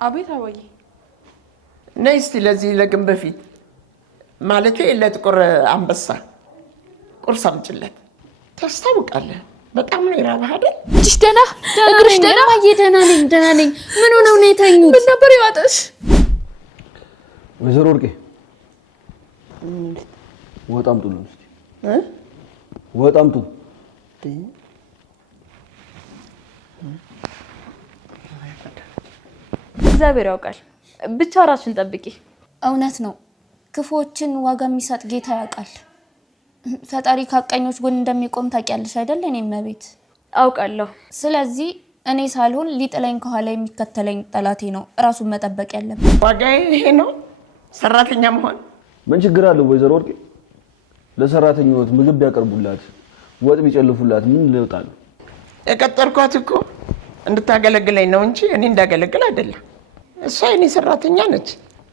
አቤት አባዬ ነይ እስቲ ለዚህ ለግን በፊት ማለቴ ለጥቁር አንበሳ ቁርስ አምጪለት ታስታውቃለህ በጣም ነው ይራባህ አይደል እሺ ደህና እግርሽ ደህና ማየ ደህና ነኝ ምን ሆነው ነው የተኙት ምን ነበር ይዋጥሽ ወይዘሮ ወርቄ ወጣም ጥሉ እስቲ ወጣም ጥሉ እግዚአብሔር ያውቃል ብቻ ራስሽን ጠብቂ እውነት ነው ክፉዎችን ዋጋ የሚሰጥ ጌታ ያውቃል ፈጣሪ ካቀኞች ጎን እንደሚቆም ታውቂያለሽ አይደል እኔም መቤት አውቃለሁ ስለዚህ እኔ ሳልሆን ሊጥለኝ ከኋላ የሚከተለኝ ጠላቴ ነው ራሱን መጠበቅ ያለበት ዋጋዬ ይሄ ነው ሰራተኛ መሆን ምን ችግር አለው ወይዘሮ ወርቄ ለሰራተኞች ምግብ ያቀርቡላት ወጥ ቢጨልፉላት ምን ልውጣል የቀጠርኳት እኮ እንድታገለግለኝ ነው እንጂ እኔ እንዳገለግል አይደለም እሷ የኔ ሰራተኛ ነች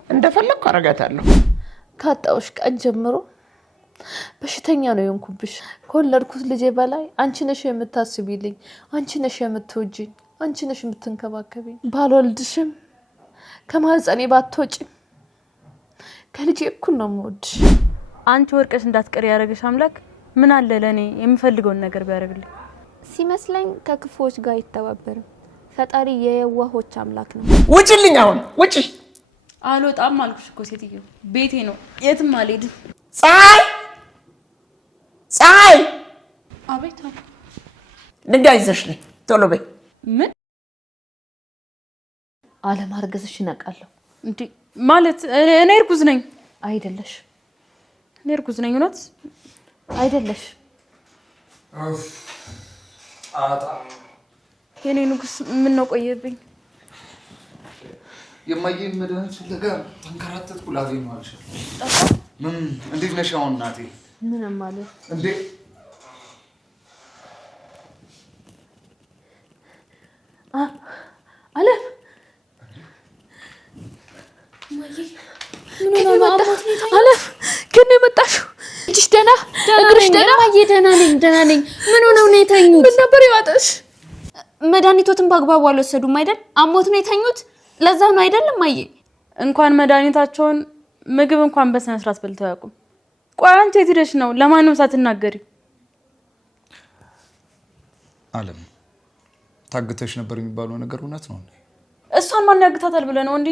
እንደፈለኩ አረጋታለሁ ካጣውሽ ቀን ጀምሮ በሽተኛ ነው የሆንኩብሽ ከወለድኩት ልጄ በላይ አንቺ ነሽ የምታስቢልኝ አንቺ ነሽ የምትወጂኝ አንቺ ነሽ የምትንከባከቢኝ ባልወልድሽም ከማህፀኔ ባትወጪም ከልጄ እኩል ነው የምወድሽ አንቺ ወርቀሽ እንዳትቀር ያረጋሽ አምላክ ምን አለ ለኔ የምፈልገውን ነገር ቢያረግልኝ ሲመስለኝ ከክፉዎች ጋር ይተባበራል ፈጣሪ የየዋሆች አምላክ ነው ውጪልኝ አሁን ውጪ አልወጣም አልኩሽ እኮ ሴትዮ ቤቴ ነው የትም አልሄድም ፀሐይ አቤት ድንጋይ ይዘሽ ነይ ቶሎ በይ ምን አለማርገዝሽን አውቃለሁ እንዴ ማለት እኔ እርጉዝ ነኝ አይደለሽ እኔ እርጉዝ ነኝ እውነት አይደለሽ አጣ የኔ ንጉስ ምን ነው ቆየብኝ የማየን መድኃኒት ፍለጋ ተንከራተትኩ ላገኘው አልቻልኩም ምን እንዴት ነሽ አሁን እናቴ ምንም ማለት እንዴ አለም አለም ግን የመጣሽው እጅሽ ደህና እግርሽ ደህና ማየ ደህና ነኝ ምን ሆነው ነው የተኙት ምን ነበር ይዋጥሽ መድኃኒቶትን በአግባቡ አልወሰዱም አይደል አሞት ነው የተኙት ለዛ ነው አይደለም ማየ እንኳን መድኃኒታቸውን ምግብ እንኳን በስነ ስርዓት በልተው ያውቁም ቆይ አንቺ የት ሄደሽ ነው ለማንም ሳትናገሪ አለም ታግተሽ ነበር የሚባለው ነገር እውነት ነው እሷን ማን ያግታታል ብለ ነው እንዴ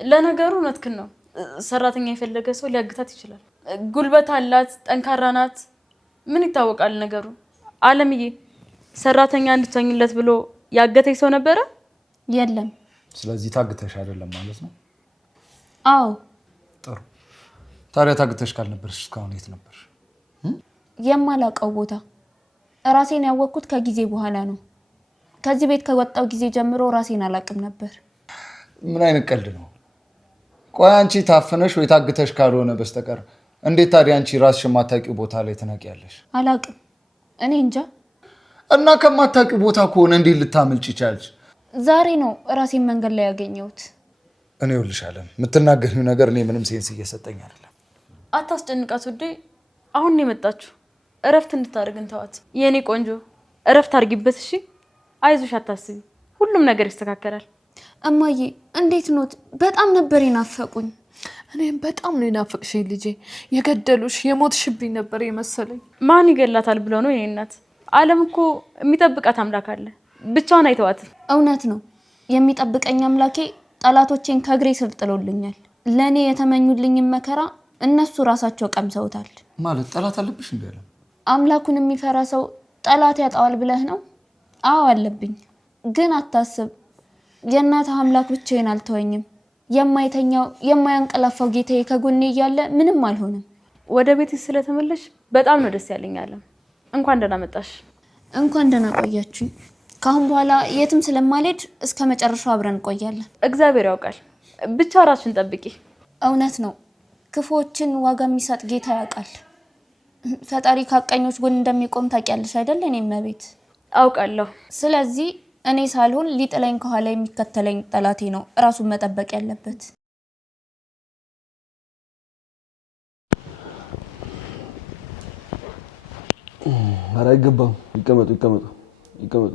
ለነገሩ እውነትክን ነው ሰራተኛ የፈለገ ሰው ሊያግታት ይችላል ጉልበት አላት ጠንካራ ናት ምን ይታወቃል ነገሩ አለምዬ ሰራተኛ እንድትሆኝለት ብሎ ያገተኝ ሰው ነበረ የለም ስለዚህ ታግተሽ አይደለም ማለት ነው አዎ ጥሩ ታዲያ ታግተሽ ካልነበርሽ እስካሁን የት ነበርሽ የማላውቀው ቦታ ራሴን ያወቅኩት ከጊዜ በኋላ ነው ከዚህ ቤት ከወጣው ጊዜ ጀምሮ ራሴን አላቅም ነበር ምን አይነት ቀልድ ነው ቆይ አንቺ ታፈነሽ ወይ ታግተሽ ካልሆነ በስተቀር እንዴት ታዲያ አንቺ ራስሽ የማታውቂው ቦታ ላይ ትነቂያለሽ አላቅም እኔ እንጃ እና ከማታውቂው ቦታ ከሆነ እንዴት ልታመልጭ ይቻልሽ ዛሬ ነው ራሴን መንገድ ላይ ያገኘሁት እኔ ወልሻለም የምትናገሪው ነገር እኔ ምንም ሴንስ እየሰጠኝ አይደለም አታስጨንቃት ውዴ አሁን ነው የመጣችሁ እረፍት እንድታደርግን ተዋት የኔ ቆንጆ እረፍት አድርጊበት እሺ አይዞሽ አታስቢ ሁሉም ነገር ይስተካከላል እማዬ እንዴት ኖት በጣም ነበር ይናፈቁኝ እኔም በጣም ነው ይናፈቅሽኝ ልጄ የገደሉሽ የሞትሽብኝ ነበር የመሰለኝ ማን ይገላታል ብሎ ነው የኔ እናት ዓለም እኮ የሚጠብቃት አምላክ አለ ብቻውን አይተዋትም እውነት ነው የሚጠብቀኝ አምላኬ ጠላቶቼን ከግሬ ስር ጥሎልኛል ለኔ የተመኙልኝ መከራ እነሱ ራሳቸው ቀምሰውታል ማለት ጠላት አለብሽ እንዴ አምላኩን የሚፈራ ሰው ጠላት ያጣዋል ብለህ ነው አዎ አለብኝ ግን አታስብ የእናትህ አምላክ ብቻዬን አልተወኝም የማይተኛው የማያንቀላፋው ጌታዬ ከጎኔ እያለ ምንም አልሆነም ወደ ቤትሽ ስለተመለሽ በጣም ነው ደስ ያለኝ አለም እንኳን ደህና መጣሽ እንኳን ደህና ቆያችሁኝ ካሁን በኋላ የትም ስለማልሄድ እስከ መጨረሻው አብረን እንቆያለን እግዚአብሔር ያውቃል ብቻ ራስሽን ጠብቂ እውነት ነው ክፉዎችን ዋጋ የሚሰጥ ጌታ ያውቃል ፈጣሪ ካቀኞች ጎን እንደሚቆም ታውቂያለሽ አይደል እኔም መቤት አውቃለሁ ስለዚህ እኔ ሳልሆን ሊጥለኝ ከኋላ የሚከተለኝ ጠላቴ ነው ራሱን መጠበቅ ያለበት ኧረ አይገባም ይቀመጡ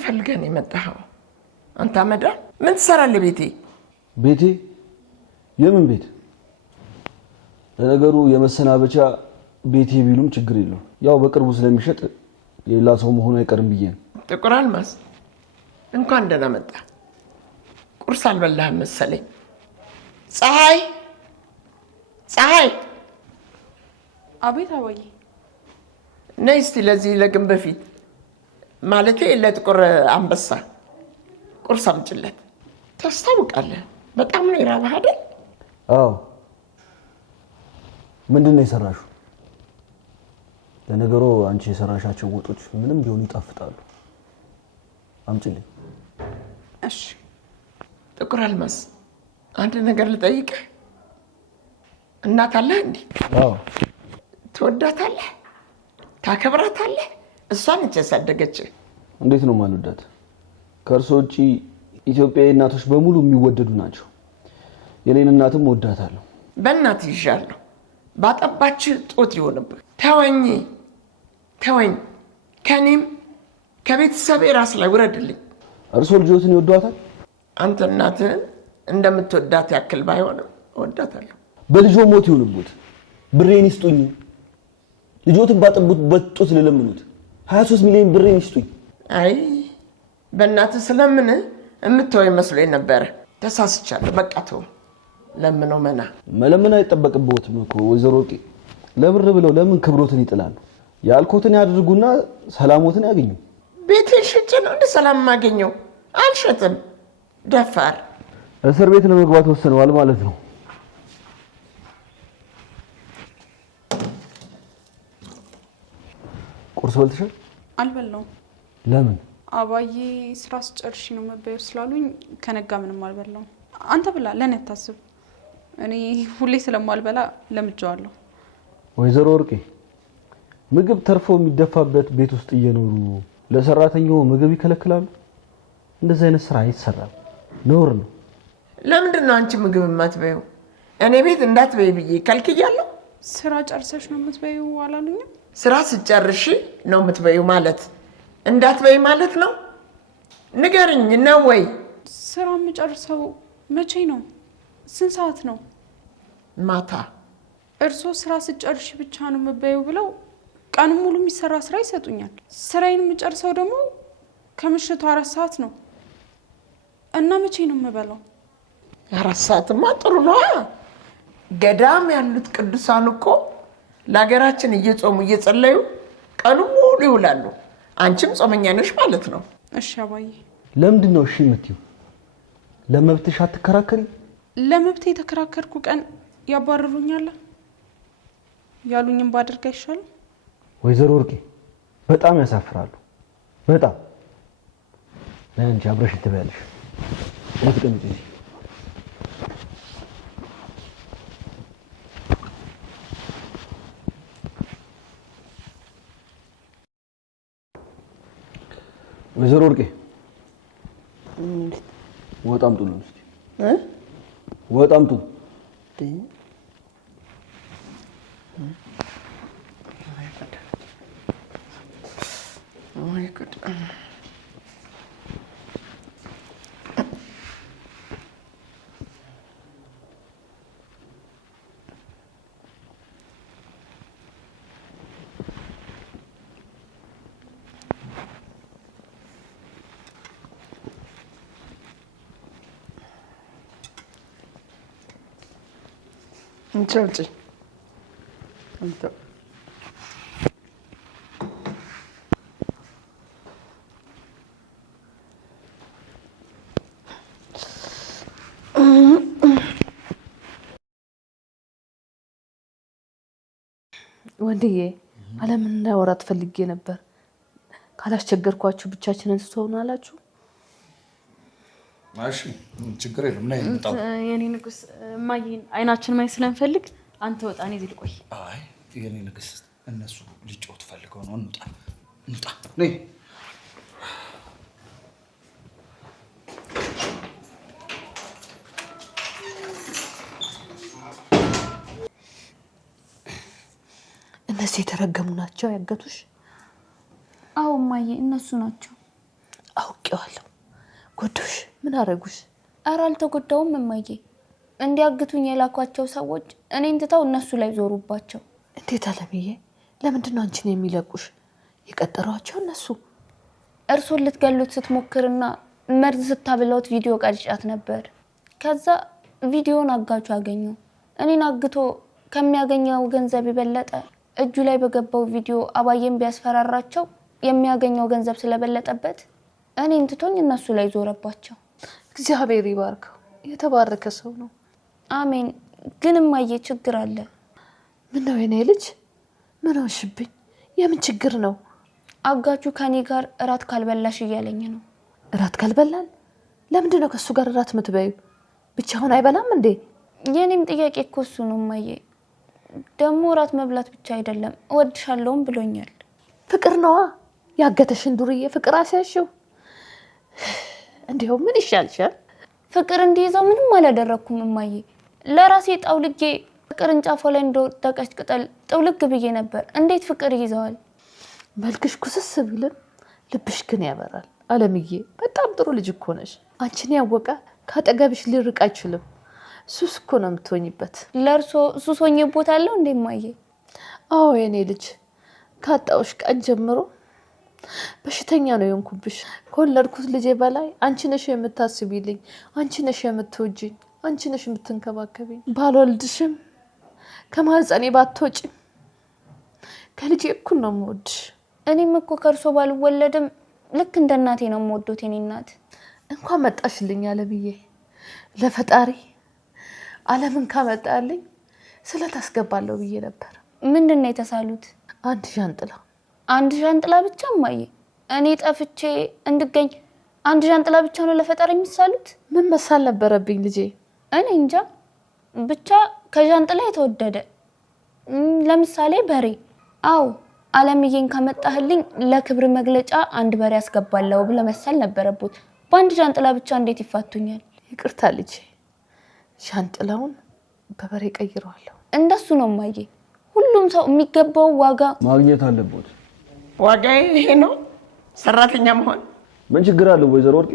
ፈልገን የመጣኸው? አንተ አመዳ ምን ትሰራለህ ቤቴ? ቤቴ? የምን ቤት? ለነገሩ የመሰናበቻ ቤቴ ቢሉም ችግር የለው። ያው በቅርቡ ስለሚሸጥ የሌላ ሰው መሆኑ አይቀርም ብዬ ነው። ጥቁር አልማዝ እንኳን ደህና መጣ። ቁርስ አልበላህም መሰለኝ። ፀሐይ ፀሐይ! አቤት አባዬ። ነይ እስቲ ለዚህ ለግንብ በፊት ማለቴ ለጥቁር አንበሳ ቁርስ አምጪለት። ታስታውቃለህ፣ በጣም ነው የራበህ አይደል? አዎ። ምንድን ነው የሰራሽው? ለነገሩ አንቺ የሰራሻቸው ወጦች ምንም ቢሆኑ ይጣፍጣሉ። አምጪልኝ። እሺ። ጥቁር አልማዝ አንድ ነገር ልጠይቅህ። እናት አለህ እንዴ? አዎ። ትወዳታለህ? ታከብራታለህ? እሷ ነች ያሳደገችህ። እንዴት ነው ማልወዳት? ከእርሶ ውጪ ኢትዮጵያዊ እናቶች በሙሉ የሚወደዱ ናቸው። የኔን እናትም ወዳታለሁ። በእናት ይዣለሁ። ባጠባች ጦት ይሆንብህ። ተወኝ ተወኝ። ከኔም ከቤተሰቤ ራስ ላይ ውረድልኝ። እርሶ ልጆትን ይወዷታል? አንተ እናትህን እንደምትወዳት ያክል ባይሆንም እወዳታለሁ። በልጆ ሞት ይሁንቡት። ብሬን ይስጡኝ። ልጆትን ባጠቡት በጡት ለለምኑት 23 ሚሊዮን ብሬን ይስጡኝ። አይ በእናትህ ስለምን የምትወይ መስሎኝ ነበረ። ተሳስቻለሁ። በቃ ተው። ለምነው መና መለመን አይጠበቅብዎትም እኮ ወይዘሮ ወርቄ። ለብር ብለው ለምን ክብሮትን ይጥላሉ? ያልኮትን ያድርጉና ሰላሞትን ያገኙ። ቤቴን ሽጬ ነው እንደ ሰላም የማገኘው? አልሸጥም። ደፋር። እስር ቤት ለመግባት ወስነዋል ማለት ነው። ቁርስ በልተሻል? አልበላውም። ለምን? አባዬ ስራ ስጨርሽ ነው መበየው ስላሉኝ ከነጋ ምንም አልበላውም። አንተ ብላ፣ ለኔ አታስብ። እኔ ሁሌ ስለማልበላ ለምጄዋለሁ። ወይዘሮ ወርቄ ምግብ ተርፎ የሚደፋበት ቤት ውስጥ እየኖሩ ለሰራተኛው ምግብ ይከለክላሉ? እንደዚህ አይነት ስራ አይሰራም፣ ነውር ነው። ለምንድን ነው አንቺ ምግብ የማትበይው? እኔ ቤት እንዳትበይ ብዬ ከልክያለሁ? ስራ ጨርሰሽ ነው የምትበይው አላሉኝም? ስራ ስጨርሽ ነው የምትበይው ማለት እንዳትበይ ማለት ነው? ንገርኝ ነው ወይ? ስራ የምጨርሰው መቼ ነው? ስንት ሰዓት ነው? ማታ። እርሶ ስራ ስጨርሽ ብቻ ነው የምትበይው ብለው ቀን ሙሉ የሚሰራ ስራ ይሰጡኛል። ስራዬን የምጨርሰው ደግሞ ከምሽቱ 4 ሰዓት ነው። እና መቼ ነው የምበላው? 4 ሰዓትማ ጥሩ ነው። ገዳም ያሉት ቅዱሳን እኮ ለሀገራችን እየጾሙ እየጸለዩ ቀኑ ሙሉ ይውላሉ። አንቺም ጾመኛ ነሽ ማለት ነው። እሺ አባዬ። ለምንድን ነው እሺ የምትይው? ለመብትሽ አትከራከሪ? ለመብቴ የተከራከርኩ ቀን ያባረሩኛል። ያሉኝም ባደርግ አይሻልም? ወይዘሮ ወርቄ በጣም ያሳፍራሉ። በጣም ለአንቺ አብረሽ ትበያለሽ። ለፍቅምጪ ወይዘሮ ወርቄ ወጣም ጥሉ እስቲ ወጣም ጥሉ እንቸውጪ ወንድዬ አለምን እንዳወራት ፈልጌ ነበር። ካላስቸገርኳችሁ ብቻችንን ትተውናላችሁ? እሺ ችግር የለም። ነይ እንጣው። የኔ ንጉስ ማይ አይናችን ማይ ስለንፈልግ አንተ ወጣ፣ እኔ እዚህ ልቆይ። አይ የኔ ንግስት እነሱ ሊጫወቱ ፈልገው ነው። እንጣ እንጣ ነይ። እነዚህ የተረገሙ ናቸው ያገቱሽ? አዎ እማዬ፣ እነሱ ናቸው። አውቄ አውቄዋለሁ። ጎዱሽ? ምን አረጉሽ? ኧረ አልተጎዳውም እማዬ። እንዲያግቱኝ የላኳቸው ሰዎች እኔን ትተው እነሱ ላይ ዞሩባቸው። እንዴት አለምዬ? ለምንድን ነው አንቺን የሚለቁሽ? የቀጠሯቸው እነሱ? እርሶን ልትገሉት ስትሞክርና መርዝ ስታብላውት ቪዲዮ ቀርጫት ነበር። ከዛ ቪዲዮን አጋቹ አገኘው። እኔን አግቶ ከሚያገኘው ገንዘብ የበለጠ እጁ ላይ በገባው ቪዲዮ አባዬን ቢያስፈራራቸው የሚያገኘው ገንዘብ ስለበለጠበት እኔን ትቶኝ እነሱ ላይ ዞረባቸው። እግዚአብሔር ይባርከው። የተባረከ ሰው ነው። አሜን። ግን እማዬ ችግር አለ። ምን ነው የኔ ልጅ? ምን ሆንሽብኝ? የምን ችግር ነው? አጋቹ ከኔ ጋር እራት ካልበላሽ እያለኝ ነው። እራት ካልበላን? ለምንድን ነው ከሱ ጋር እራት የምትበዩ? ብቻውን አይበላም እንዴ? የኔም ጥያቄ እኮ እሱ ነው እማዬ። ደግሞ እራት መብላት ብቻ አይደለም እወድሻለሁም ብሎኛል። ፍቅር ነዋ። ያገተሽን ዱርዬ ፍቅር አስያሽው። እንዲያው ምን ይሻልሻል? ፍቅር እንዲይዘው ምንም አላደረኩም እማዬ። ለራሴ ጣውልጌ ቅርንጫፏ ላይ እንደወደቀች ቅጠል ጥውልግ ብዬ ነበር። እንዴት ፍቅር ይይዘዋል? መልክሽ ኩስስ ቢልም ልብሽ ግን ያበራል። አለምዬ በጣም ጥሩ ልጅ እኮ ነሽ። አንቺን ያወቀ ካጠገብሽ ሊርቅ አይችልም። ሱስ እኮ ነው የምትሆኝበት። ለእርሶ ሱስ ሆኜበታለሁ እንዴ እማዬ? አዎ የኔ ልጅ፣ ካጣውሽ ቀን ጀምሮ በሽተኛ ነው የሆንኩብሽ። ከወለድኩት ልጄ በላይ አንቺ ነሽ የምታስቢልኝ፣ አንቺ ነሽ የምትወጂኝ፣ አንቺ ነሽ የምትንከባከቢኝ። ባልወልድሽም ከማህፀኔ ባትወጪም ከልጄ እኩል ነው የምወድሽ። እኔም እኮ ከእርሶ ባልወለድም ልክ እንደ እናቴ ነው የምወዶት የኔ እናት። እንኳን መጣሽልኝ አለምዬ። ለፈጣሪ ዓለምን ካመጣልኝ ስለታስገባለሁ ብዬ ነበር። ምንድን ነው የተሳሉት? አንድ ዣንጥላ። አንድ ዣንጥላ ብቻ እማዬ? እኔ ጠፍቼ እንድገኝ አንድ ዣንጥላ ብቻ ነው ለፈጣሪ የሚሳሉት? ምን መሳል ነበረብኝ ልጄ? እኔ እንጃ ብቻ ከዣንጥላ የተወደደ ለምሳሌ በሬ። አዎ አለምዬን ካመጣህልኝ ለክብር መግለጫ አንድ በሬ ያስገባለሁ ብለ መሳል ነበረበት። በአንድ ዣንጥላ ብቻ እንዴት ይፋቱኛል? ይቅርታ ልጄ፣ ዣንጥላውን በበሬ ቀይረዋለሁ። እንደሱ ነው እማዬ። ሁሉም ሰው የሚገባው ዋጋ ማግኘት አለበት። ዋጋዬ ይሄ ነው ሰራተኛ መሆን። ምን ችግር አለው ወይዘሮ ወርቄ?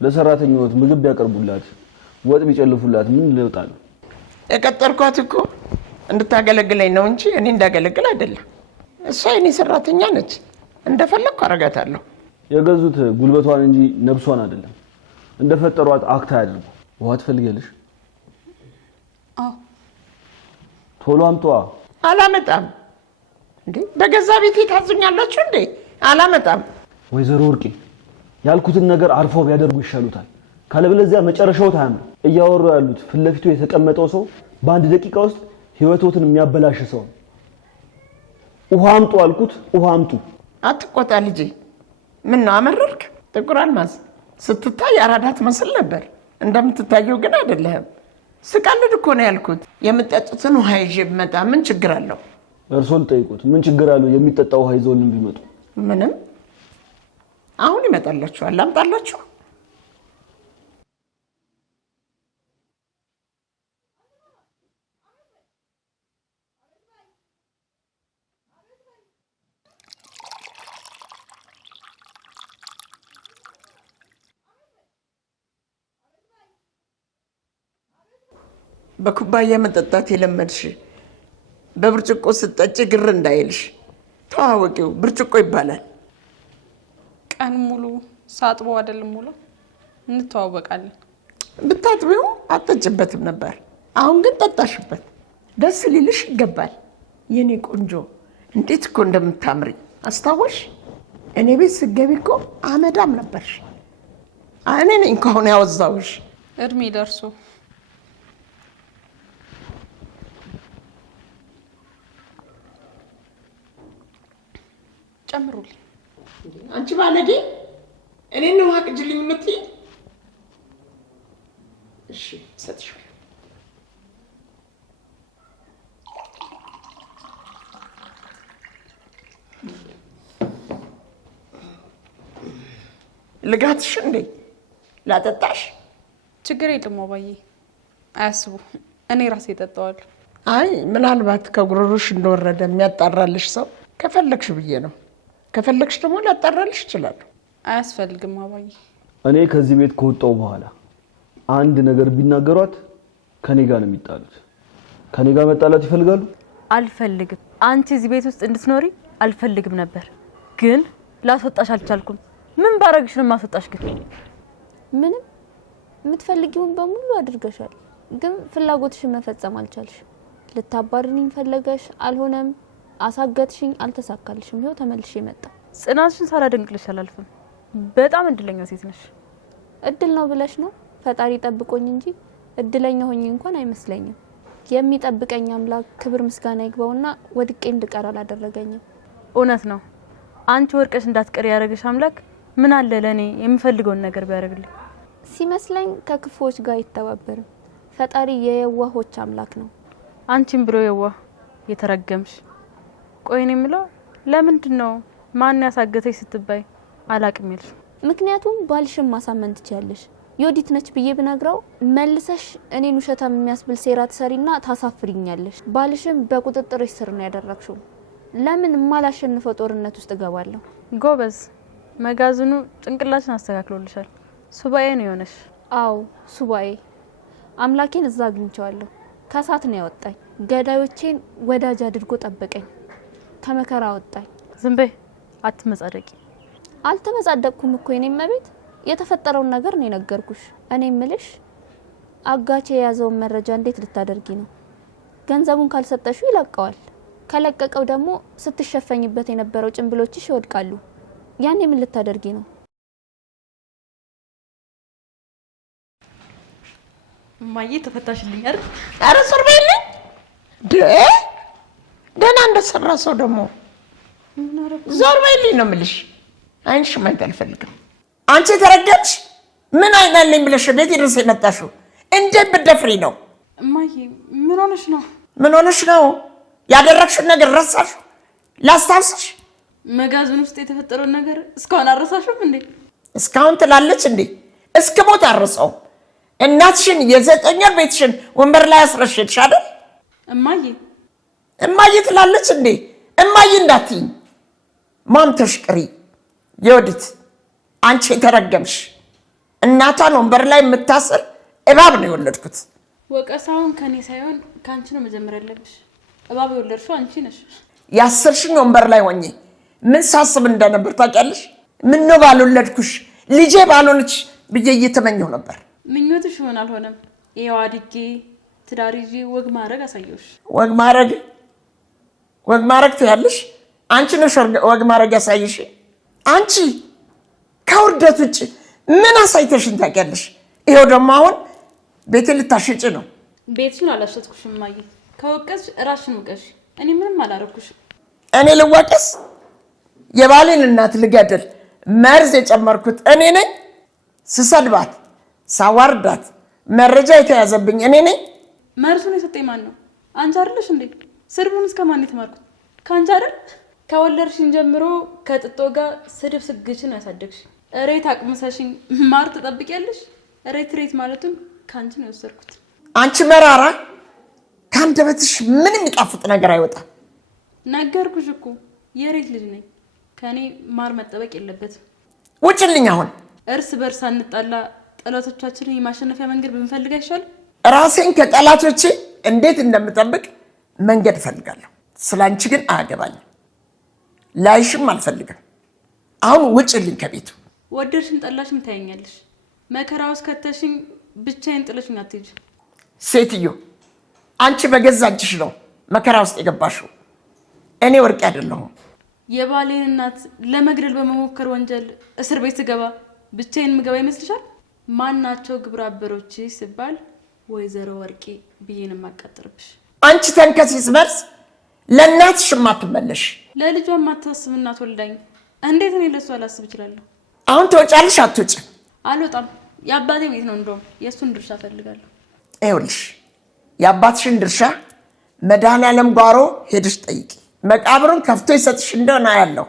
ለሰራተኞች ምግብ ቢያቀርቡላት ወጥ ቢጨልፉላት ምን ልውጣል? የቀጠርኳት እኮ እንድታገለግለኝ ነው እንጂ እኔ እንዳገለግል አይደለም። እሷ የኔ ሰራተኛ ነች። እንደፈለግኩ አረጋታለሁ። የገዙት ጉልበቷን እንጂ ነብሷን አይደለም። እንደፈጠሯት አክታ ያድርጉ። ውሃ ትፈልጊያለሽ? አዎ። ቶሎ አምጧ። አላመጣም እንዴ? በገዛ ቤቴ ታዙኛላችሁ እንዴ? አላመጣም። ወይዘሮ ወርቄ ያልኩትን ነገር አርፎ ቢያደርጉ ይሻሉታል። ካለበለዚያ መጨረሻው ታያምር። እያወሩ ያሉት ፊት ለፊቱ የተቀመጠው ሰው በአንድ ደቂቃ ውስጥ ህይወቶትን የሚያበላሽ ሰው። ውሃ አምጡ አልኩት፣ ውሃ አምጡ። አትቆጣ ልጄ። ምን ነው አመረርክ? ጥቁር አልማዝ ስትታይ አራዳት መስል ነበር። እንደምትታየው ግን አይደለህም። ስቀልድ እኮ ነው ያልኩት። የምጠጡትን ውሃ ይዤ ብመጣ ምን ችግር አለው? እርሶን ጠይቁት። ምን ችግር አለው የሚጠጣ ውሃ ይዘውልን ቢመጡ? ምንም። አሁን ይመጣላችኋል። ላምጣላችሁ? በኩባያ መጠጣት የለመድሽ በብርጭቆ ስትጠጪ ግር እንዳይልሽ ተዋወቂው። ብርጭቆ ይባላል። ቀን ሙሉ ሳጥበው አይደለም ሙሉ እንተዋወቃለን። ብታጥቢው አትጠጭበትም ነበር። አሁን ግን ጠጣሽበት። ደስ ሊልሽ ይገባል። የኔ ቆንጆ እንዴት እኮ እንደምታምሪ አስታወሽ? እኔ ቤት ስትገቢ እኮ አመዳም ነበርሽ። እኔ ነኝ ከሆነ ያወዛውሽ። እድሜ ደርሶ ጨምሩልኝ። አንቺ ባለጌ እኔ ነው አቅጅልኝ የምትይ? እሺ ሰጥሽው። ልጋትሽ እንዴ ላጠጣሽ? ችግር የለም አባዬ፣ አያስቡ። እኔ ራሴ እጠጣዋለሁ። አይ ምናልባት ከጉሮሮሽ እንደወረደ የሚያጣራልሽ ሰው ከፈለግሽ ብዬ ነው። ከፈለግሽ ደግሞ ላጣራልሽ እችላለሁ። አያስፈልግም አባዬ። እኔ ከዚህ ቤት ከወጣው በኋላ አንድ ነገር ቢናገሯት ከኔ ጋር ነው የሚጣሉት። ከኔ ጋር መጣላት ይፈልጋሉ? አልፈልግም። አንቺ እዚህ ቤት ውስጥ እንድትኖሪ አልፈልግም ነበር፣ ግን ላስወጣሽ አልቻልኩም። ምን ባረግሽ ነው ማስወጣሽ? ግን ምንም የምትፈልጊውን በሙሉ አድርገሻል፣ ግን ፍላጎትሽን መፈጸም አልቻልሽ። ልታባርሪኝ ፈለገሽ፣ አልሆነም። አሳገትሽኝ፣ አልተሳካልሽም። ይኸው ተመልሼ መጣ። ጽናትሽን ሳላደንቅልሽ አላልፍም። በጣም እድለኛ ሴት ነሽ። እድል ነው ብለሽ ነው? ፈጣሪ ጠብቆኝ እንጂ እድለኛ ሆኜ እንኳን አይመስለኝም። የሚጠብቀኝ አምላክ ክብር ምስጋና ይግባውና ወድቄ እንድቀር አላደረገኝም። እውነት ነው። አንቺ ወርቀሽ እንዳትቀር ያደረገሽ አምላክ ምን አለ ለኔ የምፈልገውን ነገር ቢያደርግልኝ። ሲመስለኝ ከክፉዎች ጋር አይተባበርም። ፈጣሪ የየዋሆች አምላክ ነው። አንቺም ብሎ የዋህ የተረገምሽ። ቆይ እኔ የምለው ለምንድን ነው ማን ያሳገተሽ ስትባይ አላቅም ያልሽ? ምክንያቱም ባልሽም ማሳመን ትችያለሽ። ዮዲት ነች ብዬ ብነግረው መልሰሽ እኔን ውሸታም የሚያስብል ሴራ ትሰሪና ታሳፍሪኛለሽ። ባልሽም በቁጥጥርሽ ስር ነው ያደረግሽው። ለምን ማላሸንፈው ጦርነት ውስጥ እገባለሁ? ጎበዝ፣ መጋዝኑ ጭንቅላችን አስተካክሎልሻል። ሱባኤ ነው የሆነሽ። አዎ ሱባኤ። አምላኬን እዛ አግኝቼዋለሁ። ከሳት ነው ያወጣኝ። ገዳዮቼን ወዳጅ አድርጎ ጠበቀኝ። ከመከራ አወጣኝ። ዝም በይ፣ አትመጻደቂ። አልተመጻደቅኩም እኮ የኔ መቤት። የተፈጠረውን ነገር ነው የነገርኩሽ። እኔ ምልሽ አጋቼ የያዘውን መረጃ እንዴት ልታደርጊ ነው? ገንዘቡን ካልሰጠሽው ይለቀዋል። ከለቀቀው ደግሞ ስትሸፈኝበት የነበረው ጭንብሎችሽ ይወድቃሉ። ያኔ ምን ልታደርጊ ነው? ማዬ ተፈታሽልኝ አይደል? አረ ሰርበይልኝ ደህና እንደሰራ ሰው ደግሞ ዞርበይልኝ ነው የምልሽ። አይንሽ ማየት አልፈልግም። አንቺ ተረገምሽ። ምን አይናለኝ ብለሽ ቤት ድረስ የመጣሽው እንዴት ብትደፍሪ ነው? ማዬ ምን ሆነሽ ነው? ምን ሆነሽ ነው? ያደረግሽውን ነገር ረሳሽ? ላስታውስሽ? መጋዘን ውስጥ የተፈጠረውን ነገር እስካሁን አረሳሽም እንዴ? እስካሁን ትላለች እንዴ? እስክሞት አረሳው። እናትሽን የ9 ወር ቤትሽን ወንበር ላይ አስረሽልሽ አይደል? እማዬ ትላለች እንዴ? እማዬ እንዳትይኝ። ማም ተሽቅሪ። ዮዲት አንቺ የተረገምሽ እናቷን ወንበር ላይ የምታስር እባብ ነው የወለድኩት። ወቀሳውን ከኔ ሳይሆን ካንቺ ነው መጀመሪያ ያለብሽ። እባብ የወለድሽው አንቺ ነሽ። ያሰርሽኝ ወንበር ላይ ሆኜ ምን ሳስብ እንደነበር ታውቂያለሽ? ምን ነው ባልወለድኩሽ ልጄ ባልሆነች ብዬ እየተመኘው ነበር። ምኞትሽ ይሆን አልሆነም። ይሄው አድጌ ትዳር ይዤ ወግ ማድረግ አሳየውሽ። ወግ ማድረግ ትያለሽ? አንቺ ነሽ ወግ ማድረግ ያሳየሽ። አንቺ ከውርደት ውጭ ምን አሳይተሽን ታውቂያለሽ? ይሄው ደግሞ አሁን ቤቴ ልታሽጪ ነው። ቤትሽን አላሸጥኩሽም ማዬ። ከወቀስሽ ራስሽን ውቀሽ። እኔ ምንም አላረኩሽ። እኔ ልወቀስ? የባሌን እናት ልገድል መርዝ የጨመርኩት እኔ ነኝ? ስሰድባት ሳዋርዳት መረጃ የተያዘብኝ እኔ ነኝ? መርዙን የሰጠኝ ማን ነው? አንቺ አይደለሽ እንዴ? ስድቡን እስከማን የተማርኩት? ካንቺ አይደል? ከወለድሽኝ ጀምሮ ከጥጦ ጋር ስድብ ስግችን ያሳደግሽ። እሬት አቅምሰሽኝ ማር ትጠብቂያለሽ። እሬት ማለቱን ካንቺ ነው የወሰድኩት። አንቺ መራራ፣ ከአንደበትሽ ምንም የሚጣፍጥ ነገር አይወጣም። ነገርኩሽ እኮ የሬት ልጅ ነኝ። ከኔ ማር መጠበቅ የለበትም። ውጭልኝ አሁን። እርስ በርስ አንጣላ። ጠላቶቻችንን የማሸነፊያ መንገድ ብንፈልግ አይሻል? ራሴን ከጠላቶቼ እንዴት እንደምጠብቅ መንገድ እፈልጋለሁ። ስላንቺ ግን አያገባኝም። ላይሽም አልፈልግም። አሁን ውጭልኝ ከቤቱ። ወደድሽም ጠላሽም ታየኛለሽ። መከራ ውስጥ ከተሽኝ ብቻዬን ጥለሽኝ አትሄጂ። ሴትዮ አንቺ በገዛ እጅሽ ነው መከራ ውስጥ የገባሽው። እኔ ወርቄ አይደለሁም። የባሌን እናት ለመግደል በመሞከር ወንጀል እስር ቤት ስገባ ብቻዬን ምገባ ይመስልሻል? ማናቸው ግብረ አበሮች ሲባል ወይዘሮ ወርቄ ብዬን ማቃጠርብሽ። አንቺ ተንከሲስ መልስ ለእናትሽ ማትመለሽ። ለልጇ ማታስብ እናት ወልዳኝ እንዴት እኔ ለሱ አላስብ እችላለሁ? አሁን ትወጫለሽ? አትወጭም? አልወጣም። የአባቴ ቤት ነው። እንደውም የእሱን ድርሻ ፈልጋለሁ። ይኸውልሽ የአባትሽን ድርሻ መድኃኔዓለም ጓሮ ሄድሽ ጠይቂ። መቃብሩን ከፍቶ ይሰጥሽ እንደሆነ ያለው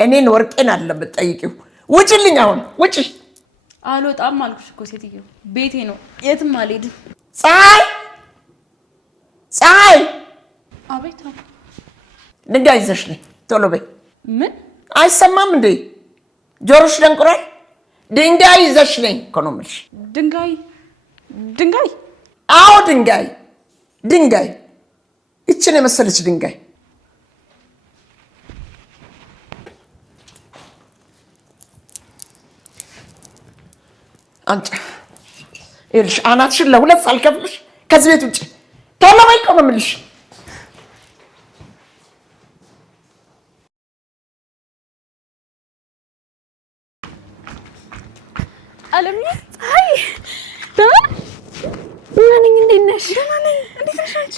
እኔን ወርቄን አለበት ጠይቂው። ውጭልኝ አሁን ውጭ። አልወጣም አልኩሽ እኮ ሴትዮ። ቤቴ ነው፣ የትም አልሄድም። ፀሐይ! አቤት። ድንጋይ ይዘሽ ነይ ቶሎ በይ። ምን? አይሰማም እንዴ? ጆሮሽ ደንቁራል። ድንጋይ ይዘሽ ነኝ እኮ ነው የምልሽ። ድንጋይ? አዎ ድንጋይ። ይችን የመሰለች ድንጋይ አንቺ ይልሽ አናትሽን ለሁለት ሳልከፍልሽ ከዚህ ቤት ውጭ ቶሎ በይ እኮ ነው የምልሽ። አለምዬ አይ ደህና ነኝ። እንዴት ነሽ? ደህና ነኝ። እንዴት ነሽ አንቺ?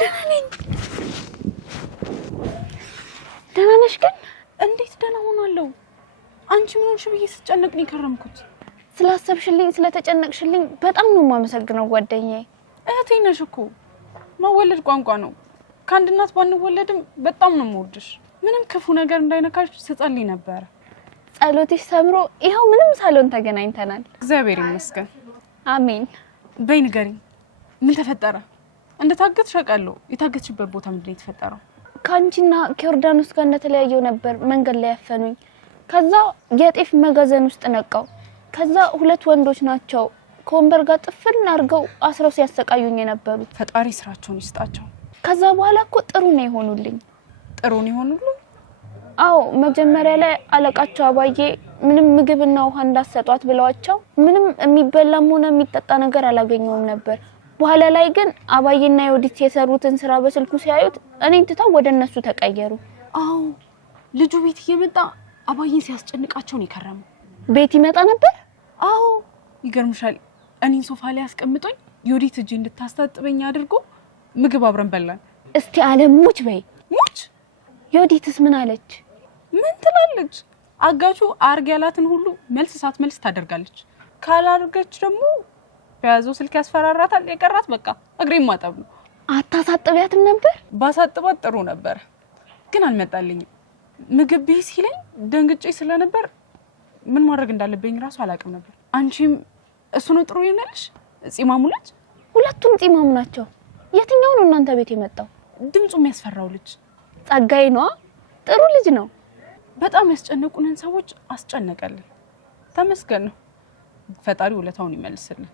ደህና ነሽ? ግን እንዴት ደህና ሆናለሁ? አንቺ ምን ሆንሽ ብዬ ስጨነቅ ነው የከረምኩት። ስላሰብሽልኝ ስለተጨነቅሽልኝ በጣም ነው የማመሰግነው ጓደኛዬ። እህቴ ነሽ እኮ። መወለድ ቋንቋ ነው። ከአንድ እናት ባንወለድም በጣም ነው የምወድሽ። ምንም ክፉ ነገር እንዳይነካሽ ስጸልይ ነበር። ጸሎትሽ ሰምሮ ይኸው ምንም ሳሎን ተገናኝተናል። እግዚአብሔር ይመስገን። አሜን። በይ ንገሪኝ፣ ምን ተፈጠረ? እንደታገትሽ አውቃለሁ። የታገትሽበት ቦታ ምንድን ነው የተፈጠረው? ከአንቺና ከዮርዳኖስ ጋር እንደተለያየው ነበር መንገድ ላይ ያፈኑኝ። ከዛ የጤፍ መጋዘን ውስጥ ነቃው። ከዛ ሁለት ወንዶች ናቸው ከወንበር ጋር ጥፍን አድርገው አስረው ሲያሰቃዩኝ የነበሩት። ፈጣሪ ስራቸውን ይስጣቸው። ከዛ በኋላ እኮ ጥሩ ነው የሆኑልኝ። ጥሩ ነው የሆኑልኝ? አዎ፣ መጀመሪያ ላይ አለቃቸው አባዬ ምንም ምግብና ውሃ እንዳሰጧት ብለዋቸው ምንም የሚበላም ሆነ የሚጠጣ ነገር አላገኘውም ነበር። በኋላ ላይ ግን አባዬና ዮዲት የሰሩትን ስራ በስልኩ ሲያዩት እኔን ትተው ወደ እነሱ ተቀየሩ። አዎ፣ ልጁ ቤት እየመጣ አባዬን ሲያስጨንቃቸው ነው የከረመው። ቤት ይመጣ ነበር? አዎ፣ ይገርምሻል። እኔን ሶፋ ላይ አስቀምጦኝ ዮዲት እጄ እንድታስታጥበኝ አድርጎ ምግብ አብረን በላን። እስቲ አለም ሙች በይ። ሙች? ዮዲትስ ምን አለች? ምን ትላለች? አጋቹ አርግ ያላትን ሁሉ መልስ ሳትመልስ ታደርጋለች። ካላደረገች ደግሞ በያዘው ስልክ ያስፈራራታል። የቀራት በቃ እግሬን ማጠብ ነው። አታሳጥቢያትም ነበር? ባሳጥባት ጥሩ ነበር፣ ግን አልመጣልኝም። ምግብ ቢይ ሲለኝ ደንግጬ ስለነበር ምን ማድረግ እንዳለብኝ ራሱ አላውቅም ነበር። አንቺም እሱ ነው ጥሩ ይሆናልሽ? ጺማሙ ልጅ? ሁለቱም ጺማሙ ናቸው። የትኛው ነው እናንተ ቤት የመጣው? ድምጹ የሚያስፈራው ልጅ ጸጋይ ነው። ጥሩ ልጅ ነው። በጣም ያስጨነቁንን ሰዎች አስጨነቀልን። ተመስገን ነው። ፈጣሪ ውለታውን ይመልስልን።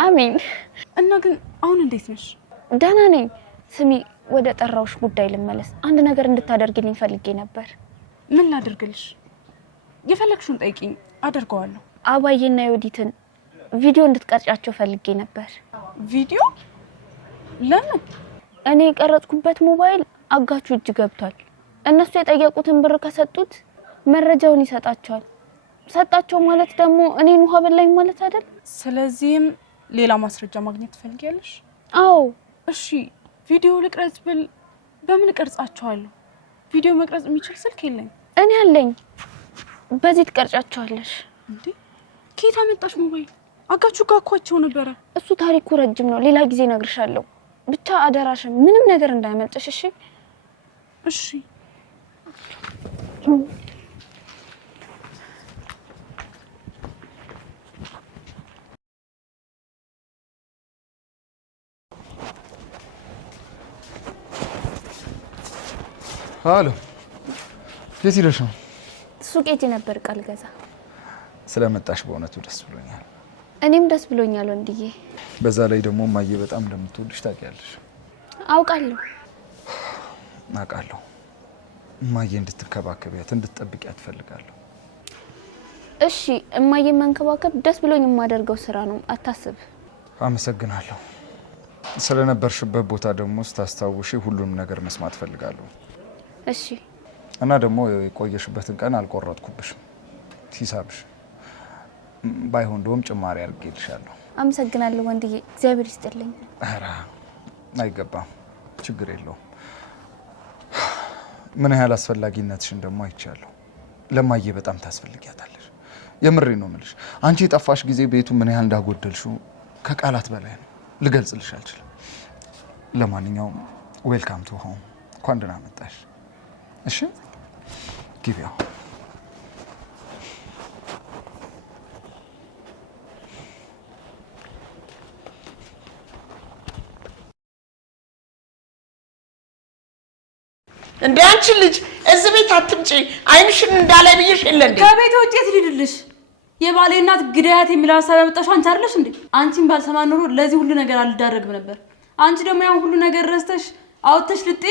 አሜን። እና ግን አሁን እንዴት ነሽ? ደህና ነኝ። ስሚ፣ ወደ ጠራውሽ ጉዳይ ልመለስ። አንድ ነገር እንድታደርግልኝ ፈልጌ ነበር። ምን ላድርግልሽ? የፈለግሽውን ጠይቂኝ፣ አደርገዋለሁ። አባዬና ዮዲትን ቪዲዮ እንድትቀርጫቸው ፈልጌ ነበር። ቪዲዮ? ለምን? እኔ የቀረጽኩበት ሞባይል አጋቹ እጅ ገብቷል። እነሱ የጠየቁትን ብር ከሰጡት መረጃውን ይሰጣቸዋል። ሰጣቸው ማለት ደግሞ እኔን ውሃ በላኝ ማለት አይደል? ስለዚህም ሌላ ማስረጃ ማግኘት ትፈልጊያለሽ? አዎ። እሺ፣ ቪዲዮ ልቅረጽ ብል በምን እቀርጻቸዋለሁ? ቪዲዮ መቅረጽ የሚችል ስልክ የለኝ። እኔ አለኝ። በዚህ ትቀርጫቸዋለሽ። እንዴ ከየት አመጣሽ ሞባይል? አጋቹ ጋር እኮቸው ነበረ። እሱ ታሪኩ ረጅም ነው፣ ሌላ ጊዜ እነግርሻለሁ። ብቻ አደራሽን ምንም ነገር እንዳይመልጥሽ። እሺ? እሺ። አሎ፣ የት ሄደሽ ነው? ሱቅ ሄጄ ነበር ቃል ገዛ። ስለመጣሽ በእውነቱ ደስ ብሎኛል። እኔም ደስ ብሎኛል ወንድዬ። በዛ ላይ ደግሞ እማዬ በጣም እንደምትወድሽ ታውቂያለሽ። አውቃለሁ። አውቃለሁ። እማዬ እንድትከባከቢያት እንድትጠብቂያት እፈልጋለሁ። እሺ፣ እማዬ መንከባከብ ደስ ብሎኝ የማደርገው ስራ ነው፣ አታስብ። አመሰግናለሁ። ስለነበርሽበት ቦታ ደግሞ ስታስታውሺ ሁሉንም ነገር መስማት እፈልጋለሁ። እሺ። እና ደግሞ የቆየሽበትን ቀን አልቆረጥኩብሽም። ሂሳብሽ ባይሆን እንደውም ጭማሪ አድርጌልሻለሁ። አመሰግናለሁ ወንድዬ፣ እግዚአብሔር ይስጥልኝ። ኧረ አይገባም፣ ችግር የለውም። ምን ያህል አስፈላጊነትሽን ደግሞ አይቻለሁ። ለማዬ በጣም ታስፈልጊያታለሽ። የምሬ ነው የምልሽ። አንቺ የጠፋሽ ጊዜ ቤቱ ምን ያህል እንዳጎደልሽው ከቃላት በላይ ነው፣ ልገልጽልሽ አልችልም። ለማንኛውም ዌልካም ቱ ሆም፣ እንኳን ደህና መጣሽ። እሺ ግቢያው። እንደ አንቺ ልጅ እዚህ ቤት አትምጪ፣ አይንሽን እንዳላይ ብዬሽ የለ እንዴ? ከቤት ውጪ ትልልልሽ የባሌ እናት ግዳያት የሚል ሀሳብ ያመጣሽው አንቺ አይደለሽ እንዴ? አንቺን ባልሰማ ኖሮ ለዚህ ሁሉ ነገር አልዳረግም ነበር። አንቺ ደግሞ ያን ሁሉ ነገር ረስተሽ አውጥተሽ ልጤ